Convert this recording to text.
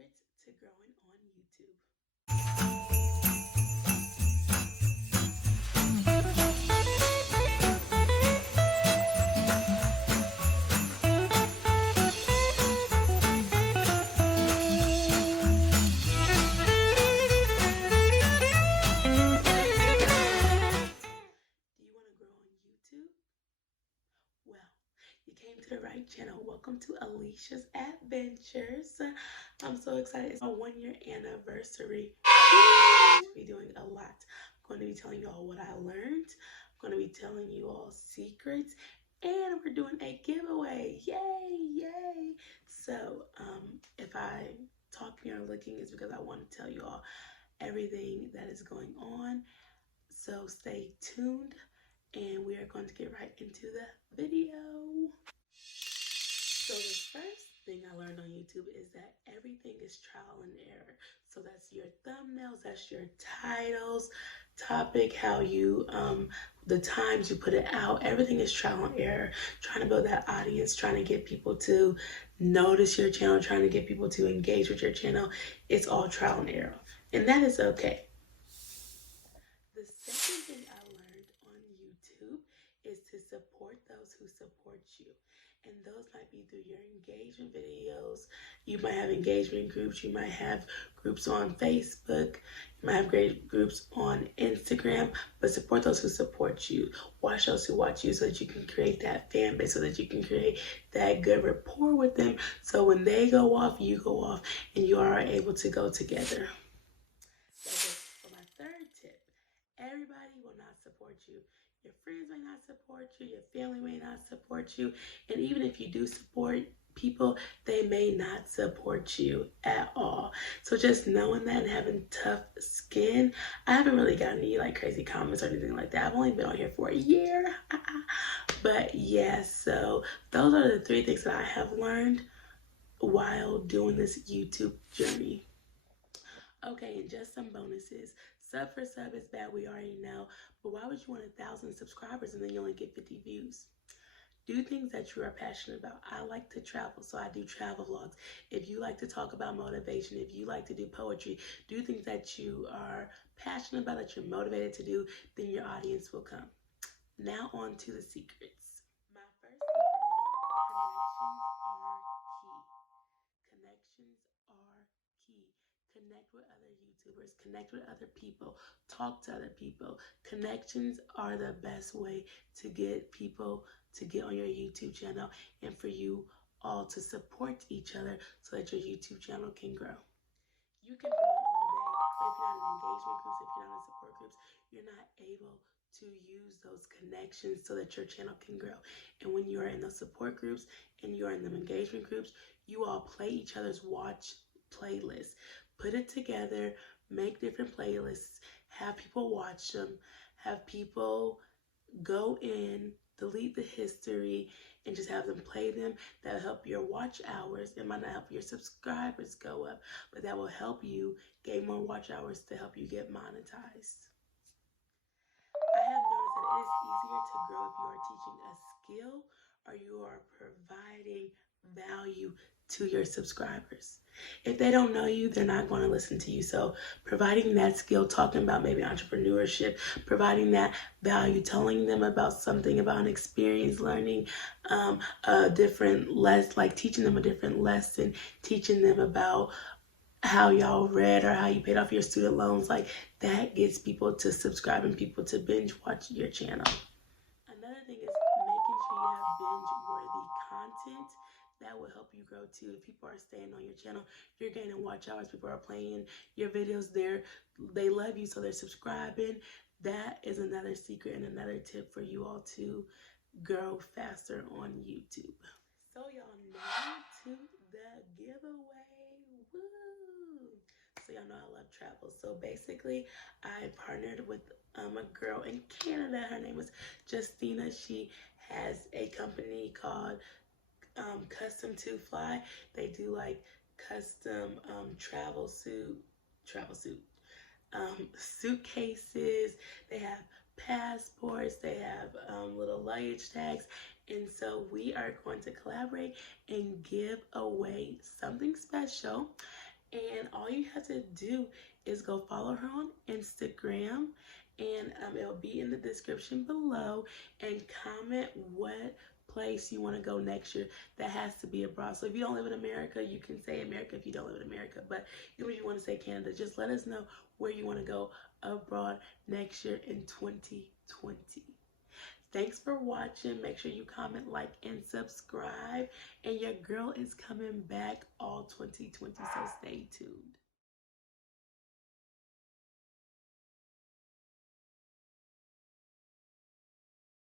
secrets to growing on YouTube. Do you want to grow on YouTube? Well, you came to the right channel. Welcome to Alicia's Adventures. I'm so excited. It's our 1-year anniversary. I'm going to be doing a lot. I'm going to be telling you all what I learned. I'm going to be telling you all secrets. And we're doing a giveaway. Yay, yay. So, if I talk and you're looking, it's because I want to tell you all everything that is going on. So stay tuned and we are going to get right into the video. So the first thing I learned on YouTube is that everything is trial and error. So that's your thumbnails, that's your titles, topic, how you, the times you put it out, everything is trial and error. Trying to build that audience, trying to get people to notice your channel, trying to get people to engage with your channel. It's all trial and error. And that is okay. The second thing I learned on YouTube is to support those who support you. And those might be through your engagement videos. You might have engagement groups. You might have groups on Facebook. You might have great groups on Instagram. But support those who support you. Watch those who watch you so that you can create that fan base, so that you can create that good rapport with them. So when they go off, you go off, and you are able to go together. For my third tip, everybody will not support you. Your friends may not support you, your family may not support you, and even if you do support people, they may not support you at all. So just knowing that and having tough skin, I haven't really gotten any like crazy comments or anything like that. I've only been on here for a year. But yeah, so those are the 3 things that I have learned while doing this YouTube journey. Okay, and just some bonuses. Sub for sub is bad, we already know, but why would you want 1,000 subscribers and then you only get 50 views? Do things that you are passionate about. I like to travel, so I do travel vlogs. If you like to talk about motivation, if you like to do poetry, do things that you are passionate about, that you're motivated to do, then your audience will come. Now on to the secrets. My first secret is connections are key. Connect with other YouTubers, connect with other people, talk to other people. Connections are the best way to get people to get on your YouTube channel and for you all to support each other so that your YouTube channel can grow. You can promote all day, but if you're not in engagement groups, if you're not in support groups, you're not able to use those connections so that your channel can grow. And when you're in those support groups and you're in the engagement groups, you all play each other's watch playlists. Put it together, make different playlists, have people watch them, have people go in, delete the history, and just have them play them. That'll help your watch hours. It might not help your subscribers go up, but that will help you gain more watch hours to help you get monetized. I have noticed that it is easier to grow if you are teaching a skill or you are providing value to your subscribers. If they don't know you, they're not going to listen to you. So providing that skill, talking about maybe entrepreneurship, providing that value, telling them about something, about an experience, learning a different lesson, like teaching them a different lesson, teaching them about how y'all read or how you paid off your student loans, like that gets people to subscribe and people to binge watch your channel. Another thing is making sure you have binge-worthy content. That will help you grow too. If people are staying on your channel, you're gaining watch hours, people are playing your videos there, they love you, so they're subscribing. That is another secret and another tip for you all to grow faster on YouTube. So y'all know to the giveaway. Woo! So y'all know I love travel. So basically, I partnered with a girl in Canada. Her name is Justina. She has a company called Custom to Fly. They do like custom suitcases. They have passports. They have little luggage tags. And so we are going to collaborate and give away something special. And all you have to do is go follow her on Instagram, and it'll be in the description below, and comment what place you want to go next year. That has to be abroad. So if you don't live in America, you can say America if you don't live in America. But even if you want to say Canada, just let us know where you want to go abroad next year in 2020. Thanks for watching. Make sure you comment, like, and subscribe. And your girl is coming back all 2020, so stay tuned.